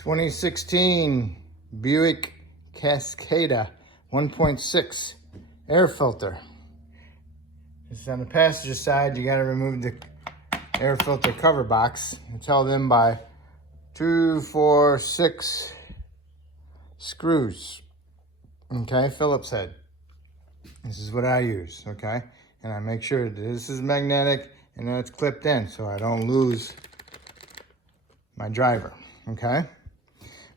2016 Buick Cascada 1.6 air filter. This is on the passenger side. You got to remove the air filter cover box. It's held in by 2, 4, 6 screws. Okay, Phillips head. This is what I use, okay? And I make sure that this is magnetic and that it's clipped in so I don't lose my driver, okay?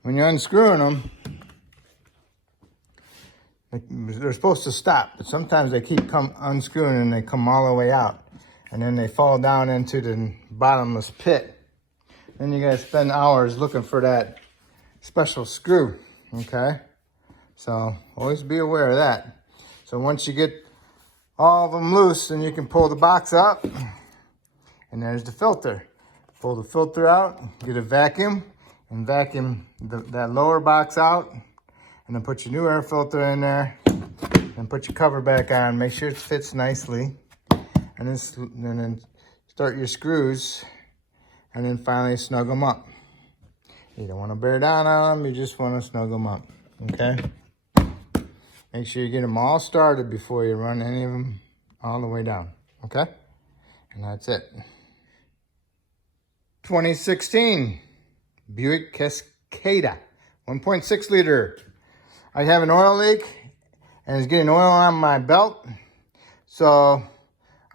When you're unscrewing them, they're supposed to stop, but sometimes they keep unscrewing and they come all the way out. And then they fall down into the bottomless pit. Then you gotta spend hours looking for that special screw, okay? So always be aware of that. So once you get all of them loose, then you can pull the box up, and there's the filter. Pull the filter out, get a vacuum, and vacuum that lower box out, and then put your new air filter in there, and put your cover back on. Make sure it fits nicely, and then start your screws, and then finally snug them up. You don't want to bear down on them, you just want to snug them up, okay? Make sure you get them all started before you run any of them all the way down, okay? And that's it. 2016 Buick Cascada, 1.6 liter. I have an oil leak and it's getting oil on my belt. So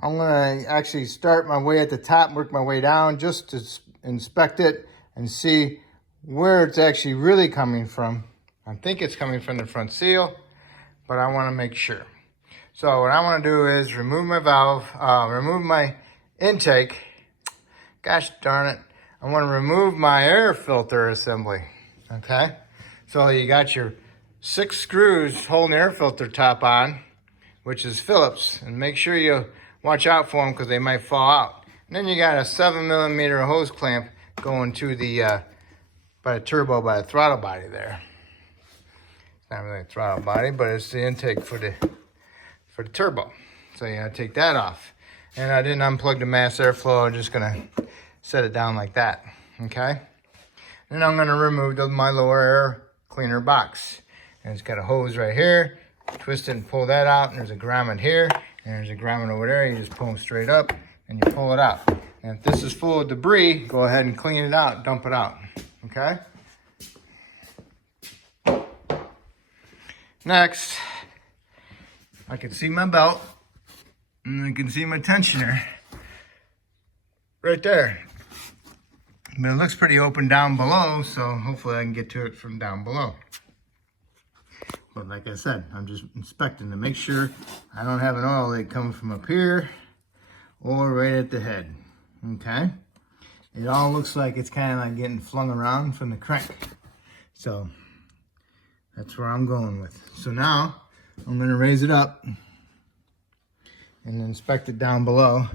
I'm gonna actually start my way at the top, work my way down just to inspect it and see where it's actually really coming from. I think it's coming from the front seal, but I wanna make sure. So what I wanna do is remove my valve, remove my intake. Gosh darn it. I want to remove my air filter assembly, okay? So you got your 6 screws holding the air filter top on, which is Phillips, and make sure you watch out for them because they might fall out. And then you got a 7mm hose clamp going to the, by the turbo, by the throttle body there. It's not really a throttle body, but it's the intake for the turbo. So you gotta take that off. And I didn't unplug the mass airflow, I'm just gonna set it down like that, okay? Then I'm gonna remove my lower air cleaner box. And it's got a hose right here, twist it and pull that out, and there's a grommet here, and there's a grommet over there. You just pull them straight up, and you pull it out. And if this is full of debris, go ahead and clean it out, dump it out, okay? Next, I can see my belt, and I can see my tensioner right there. But it looks pretty open down below, so hopefully I can get to it from down below. But like I said, I'm just inspecting to make sure I don't have an oil leak coming from up here or right at the head, okay? It all looks like it's kind of like getting flung around from the crank. So that's where I'm going with. So now I'm gonna raise it up and inspect it down below.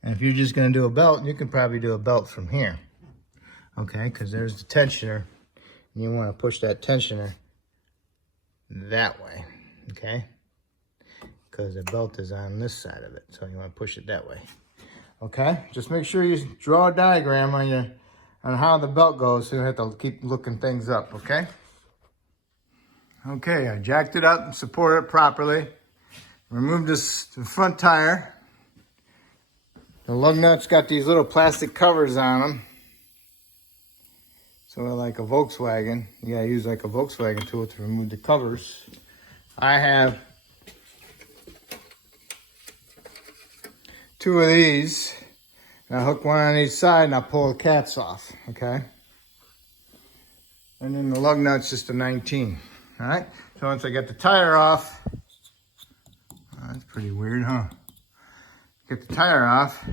And if you're just gonna do a belt, you can probably do a belt from here, okay? Because there's the tensioner, and you wanna push that tensioner that way, okay? Because the belt is on this side of it, so you wanna push it that way, okay? Just make sure you draw a diagram on how the belt goes, so you don't have to keep looking things up, okay? Okay, I jacked it up and supported it properly. Removed the front tire. The lug nuts got these little plastic covers on them. So like a Volkswagen, you gotta use like a Volkswagen tool to remove the covers. I have 2 of these. And I hook one on each side and I pull the caps off, okay? And then the lug nut's just a 19, all right? So once I get the tire off, that's pretty weird, huh? Get the tire off,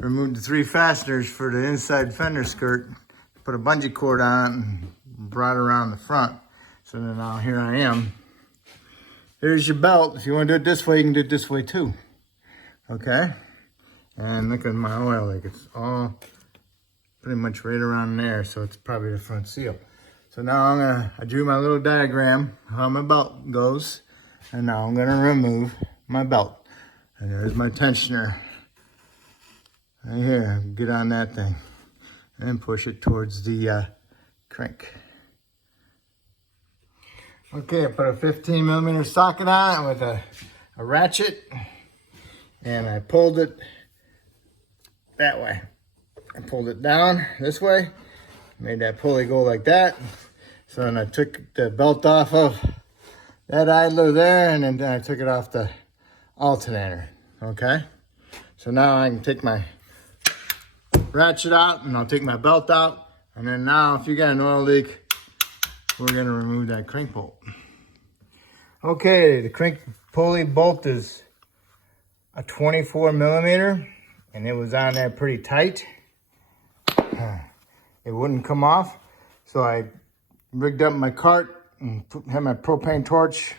remove the 3 fasteners for the inside fender skirt, put a bungee cord on it and brought it around the front. So then now here I am. Here's your belt. If you want to do it this way, you can do it this way too. Okay? And look at my oil leak. It's all pretty much right around there, so it's probably the front seal. So now I drew my little diagram how my belt goes, and now I'm gonna remove my belt. And there's my tensioner right here. Get on that thing. and then push it towards the crank. Okay, I put a 15mm socket on it with a ratchet, and I pulled it that way. I pulled it down this way, made that pulley go like that. So then I took the belt off of that idler there, and then I took it off the alternator, okay? So now I can take my ratchet out, and I'll take my belt out, and then now if you got an oil leak, we're gonna remove that crank bolt. Okay, the crank pulley bolt is a 24mm, and it was on there pretty tight. It wouldn't come off, so I rigged up my cart and had my propane torch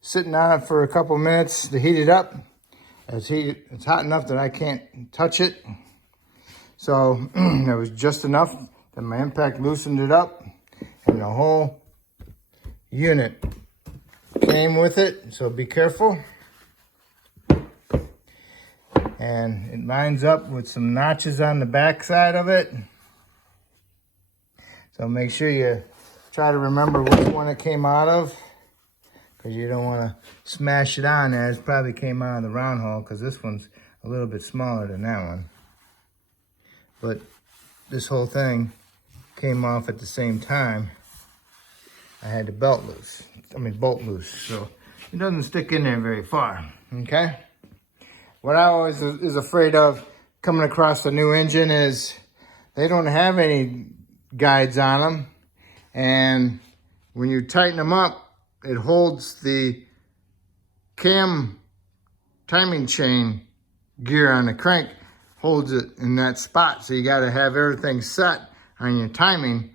sitting on it for a couple minutes to heat it up. It's hot enough that I can't touch it. So it was just enough that my impact loosened it up, and the whole unit came with it, so be careful. And it lines up with some notches on the back side of it. So make sure you try to remember which one it came out of, because you don't want to smash it on there. It probably came out of the round hole, because this one's a little bit smaller than that one. But this whole thing came off at the same time. I had the bolt loose, so it doesn't stick in there very far, okay? What I always is afraid of coming across a new engine is they don't have any guides on them, and when you tighten them up, it holds the cam timing chain gear on the crank, holds it in that spot. So you got to have everything set on your timing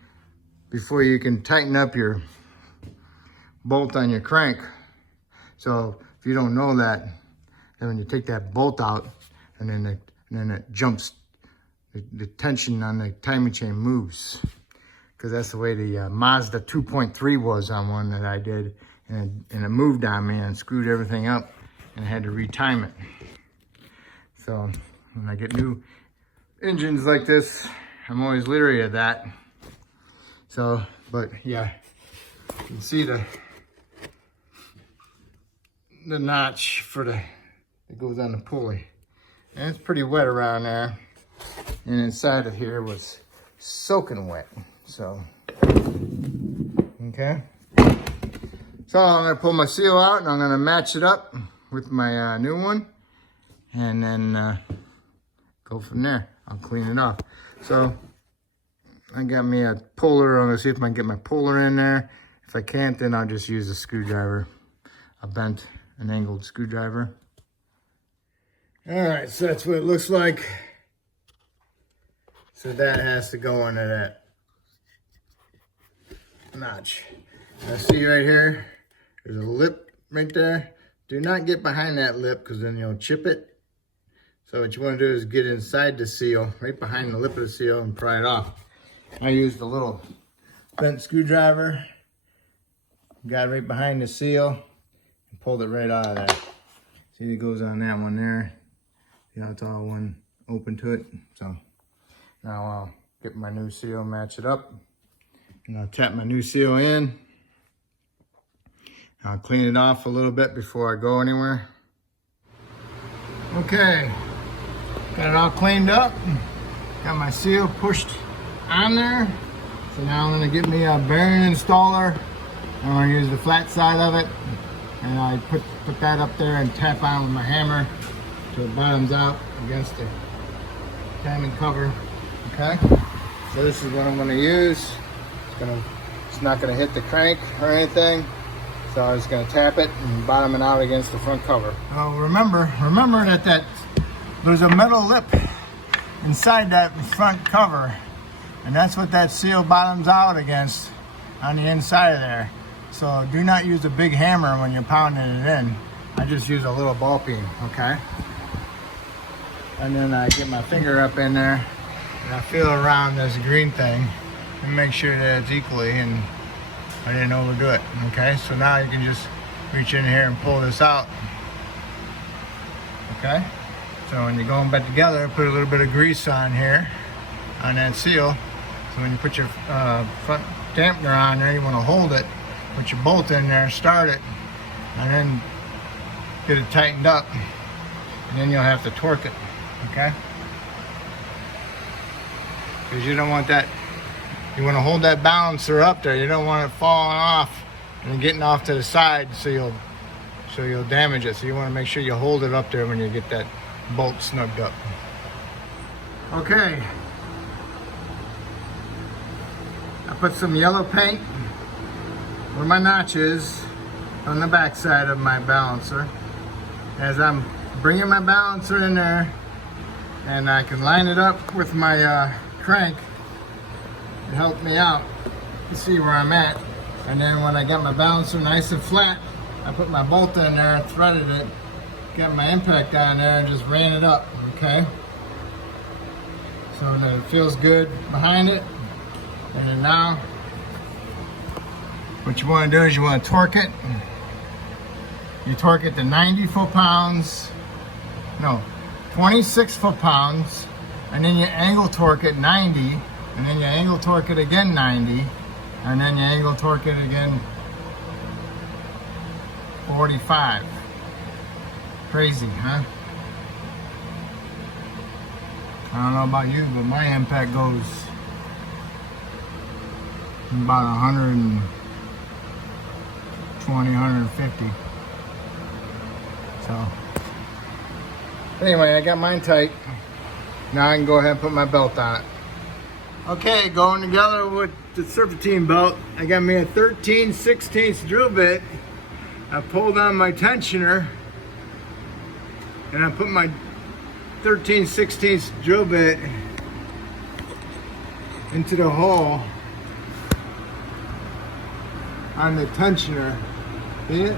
before you can tighten up your bolt on your crank. So if you don't know that, then when you take that bolt out, and then it jumps, the tension on the timing chain moves, because that's the way the Mazda 2.3 was on one that I did, and it moved on me and screwed everything up, and I had to retime it. So when I get new engines like this, I'm always leery of that. So, but yeah, you can see the notch for that goes on the pulley, and it's pretty wet around there, and inside of here was soaking wet. So okay, so I'm gonna pull my seal out, and I'm gonna match it up with my new one, and then go from there. I'll clean it off. So I got me a puller. I'm gonna see if I can get my puller in there. If I can't, then I'll just use a screwdriver, an angled screwdriver. All right, so that's what it looks like. So that has to go into that notch. Now see right here, there's a lip right there. Do not get behind that lip, because then you'll chip it. So what you want to do is get inside the seal, right behind the lip of the seal, and pry it off. I used a little bent screwdriver, got right behind the seal, and pulled it right out of there. See, it goes on that one there. See how it's all one open to it. So now I'll get my new seal, match it up, and I'll tap my new seal in. I'll clean it off a little bit before I go anywhere. Okay, got it all cleaned up. Got my seal pushed on there. So now I'm gonna get me a bearing installer. I'm gonna use the flat side of it, and I put that up there and tap on with my hammer till it bottoms out against the timing cover. Okay, so this is what I'm going to use. It's not going to hit the crank or anything, so I'm just going to tap it and bottom it out against the front cover. Oh, remember that there's a metal lip inside that front cover, and that's what that seal bottoms out against on the inside of there. So do not use a big hammer when you're pounding it in. I just use a little ball peen, okay? And then I get my finger up in there, and I feel around this green thing and make sure that it's equally, and I didn't overdo it, okay? So now you can just reach in here and pull this out, okay? So when you're going back together, put a little bit of grease on here, on that seal. So when you put your front dampener on there, you want to hold it, put your bolt in there, start it, and then get it tightened up, and then you'll have to torque it, okay? Because you don't want that, you want to hold that balancer up there. You don't want it falling off and getting off to the side, so you'll damage it. So you want to make sure you hold it up there when you get that bolt snugged up. Okay. I put some yellow paint where my notch is on the back side of my balancer. As I'm bringing my balancer in there, and I can line it up with my crank, it helped me out to see where I'm at. And then when I got my balancer nice and flat, I put my bolt in there, threaded it, got my impact on there, and just ran it up, okay? So that it feels good behind it. And then now, what you want to do is you want to torque it. You torque it to 90 foot-pounds, no, 26 foot-pounds, and then you angle torque it 90, and then you angle torque it again 90, and then you angle torque it again 45. Crazy, huh? I don't know about you, but my impact goes about 120, 150. So, anyway, I got mine tight. Now I can go ahead and put my belt on it. Okay, going together with the Serpentine belt, I got me a 13/16 drill bit. I pulled on my tensioner, and I put my 13/16 drill bit into the hole on the tensioner. See it?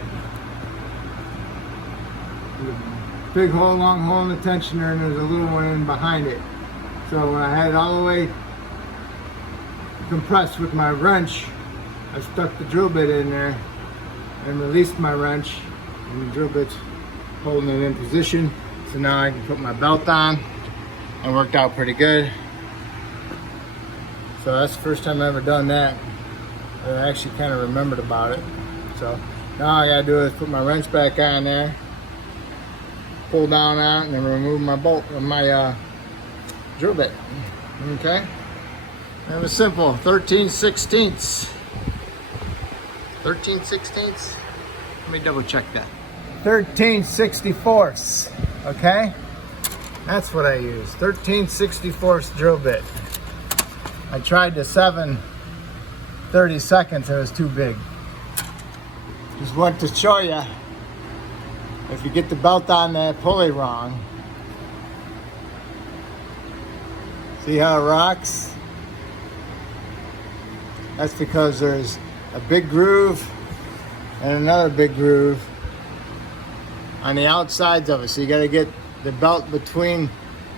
Big hole, long hole in the tensioner, and there's a little one in behind it. So when I had it all the way compressed with my wrench, I stuck the drill bit in there and released my wrench, and the drill bit's holding it in position. So now I can put my belt on. It worked out pretty good. So that's the first time I've ever done that. I actually kind of remembered about it. So now all I gotta do is put my wrench back on there, pull down on it, and then remove my bolt with my drill bit. Okay? That was simple. 13/16. 13/16. Let me double check that. 13/64. Okay? That's what I use. 13/64 drill bit. I tried the 7/32. It was too big. Just want to show you, if you get the belt on that pulley wrong, see how it rocks? That's because there's a big groove and another big groove on the outsides of it. So you got to get the belt between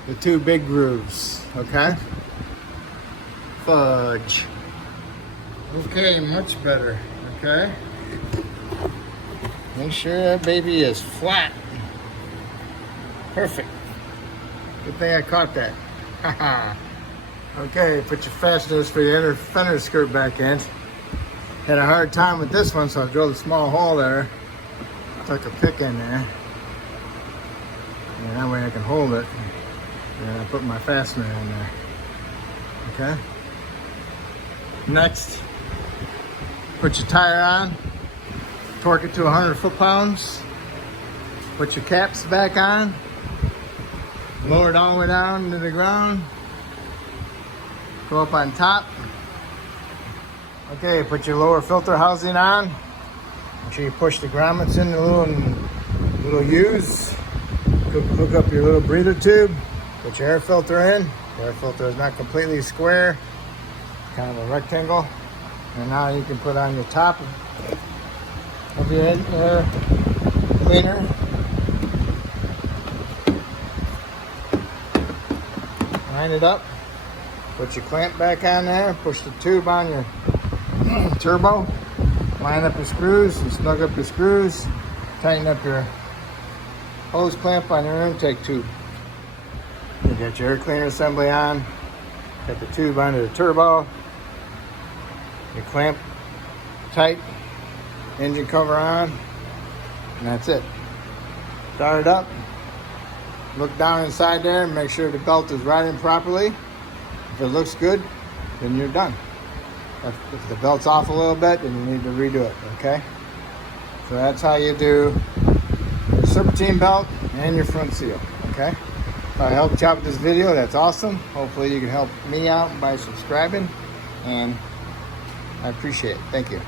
the two big grooves, okay? Fudge. Okay, much better, okay? Make sure that baby is flat. Perfect. Good thing I caught that. Haha. Okay, put your fasteners for your inner fender skirt back in. Had a hard time with this one, so I drilled a small hole there. Tuck a pick in there. And that way I can hold it. And I put my fastener in there. Okay? Next, put your tire on. Torque it to 100 foot-pounds. Put your caps back on. Lower it all the way down to the ground. Go up on top. Okay, put your lower filter housing on. Make sure you push the grommets in the little U's. Hook up your little breather tube. Put your air filter in. The air filter is not completely square, kind of a rectangle. And now you can put on your top of your air cleaner. Line it up. Put your clamp back on there. Push the tube on your turbo. Line up your screws and snug up your screws. Tighten up your hose clamp on your intake tube. You got your air cleaner assembly on. Got the tube under the turbo. You clamp tight, engine cover on, and that's it. Start it up. Look down inside there and make sure the belt is riding properly. If it looks good, then you're done. If the belt's off a little bit, then you need to redo it, okay? So that's how you do the Serpentine belt and your front seal, okay? If I helped you out with this video, that's awesome. Hopefully you can help me out by subscribing, and I appreciate it. Thank you.